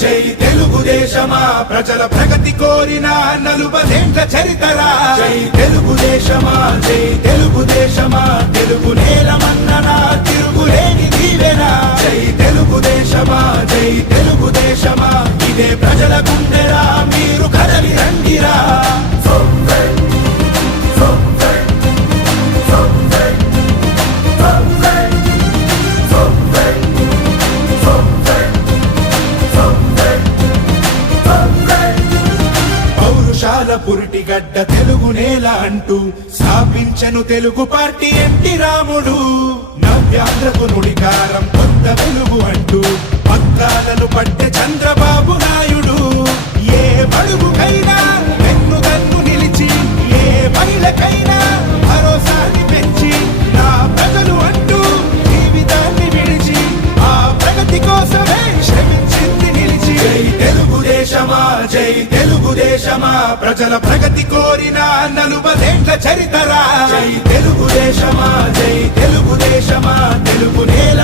జై తెలుగుదేశమా ప్రజల ప్రగతి కోరిన 40 చరితరా జై తెలుగుదేశమా జై తెలుగుదేశమా తెలుగు నేలమన్ననా తిరుగులేని దీవెనా జై తెలుగుదేశమా జై తెలుగుదేశమా ఇదే ప్రజల గుండెరా మీరు కదలి రండిరా పురిటిగడ్డ తెలుగు నేల అంటూ స్థాపించను తెలుగు పార్టీ ఎన్టీ రాముడు నవ్యాంధ్రకు నుడికారం కొత్త వెలుగు అంటూ పక్కాలను పట్టె చంద్రబాబు నాయుడు ఏ బడుగుకైనా వెన్నుదన్ను నిలిచి ఏ మహిళకైనా భరోసాని పెంచి నా ప్రజలు అంటూ జీవితాన్ని విడిచి ఆ ప్రగతి కోసమే శ్రమించింది నిలిచి జై తెలుగుదేశమా జై తెలుగుదేశమా ప్రజల ప్రగతి కోరిన 40 చరితరా జై తెలుగుదేశమా జై తెలుగుదేశమా తెలుగు నేల